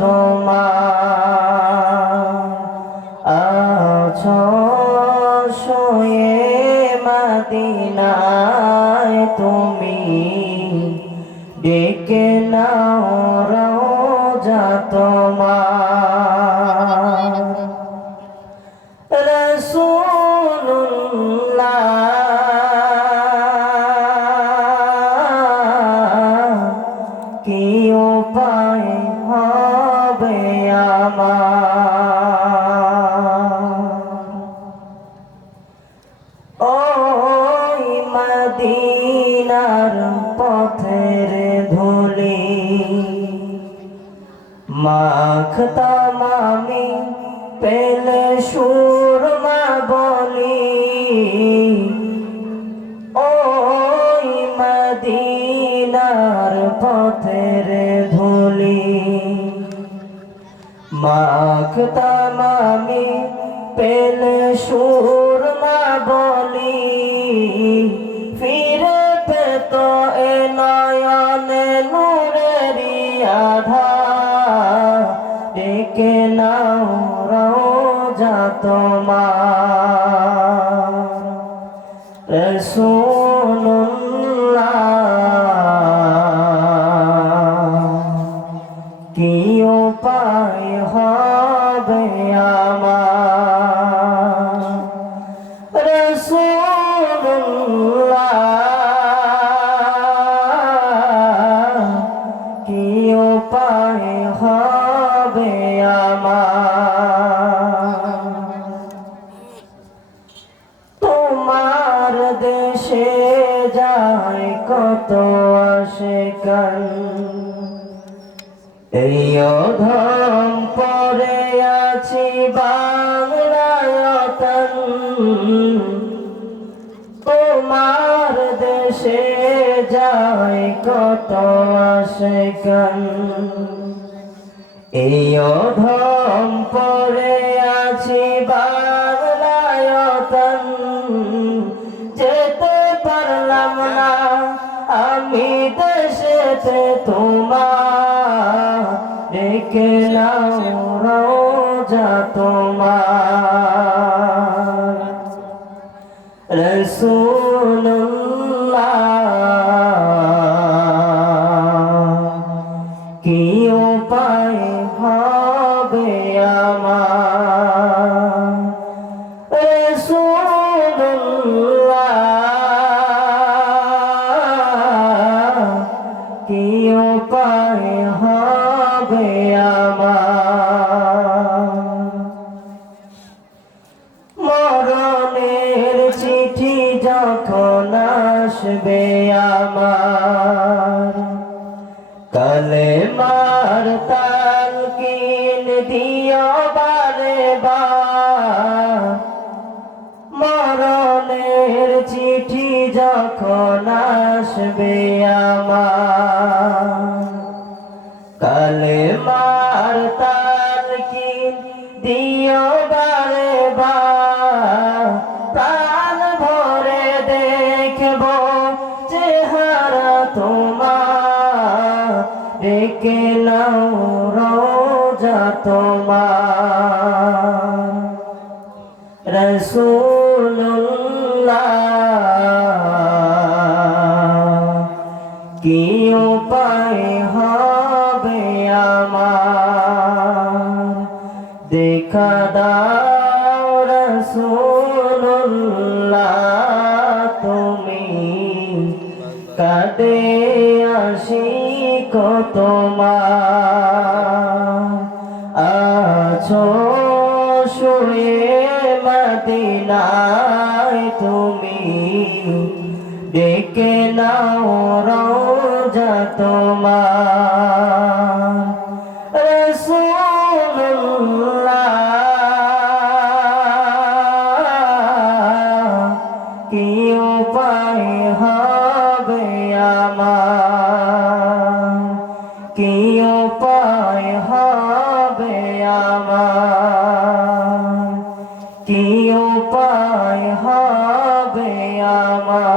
তোমার আছো শুয়ে মদিনায় তুমি ডেকে নাও রওজা তোমার রাসূলুল্লাহ কি উপায় হবে আমার ওই মদিনার পথের ধুলি মাখতাম আমি পেলে সুরমা বলি ওই মদিনার পথের ধুলি মাখতাম আমি পেলে সুরমা বলি ফিরে পেত এ নয়নে নূরেরি আধার ডেকে নাও রওজা তোমার রাসূলুল্লাহ কি উপায় হবে আমার রাসূলুল্লাহ কি উপায় হবে আমার তোমার দেশে যায় কত আশিকান এই অধম পরে আছি বাংলায়তন তোমার দেশে যায় কত আশিকান এই অধম পরে আছি বাংলায়তন যেতে পারলাম না আমি দেশেতে তোমার ডেকে নাও রওজা তোমার রাসূলুল্লাহ কি উপায় হবে আমার রাসূলুল্লাহ কি উপায় হবে আমার মরণের চিঠি যখন আসবে আমার কালেমার তালকিন দিও বারে বার মরণের চিঠি যখন আসবে আমার কালেমার তালকিন দিও বারে বার প্রাণ ভরে দেখব চেহারা তোমার ডেকে নাও রওজা তোমার রাসূলুল্লাহ কি উপায় হবে আমার দেখা দাও রাসূলুল্লাহ তুমি কাঁদে আশিক তোমার আছো শুয়ে মদিনায় তুমি ডেকে নাও রওজা তোমার রাসূলুল্লাহ কি উপায় হবে আমার কি উপায় হবে আমার কি উপায় হবে আমার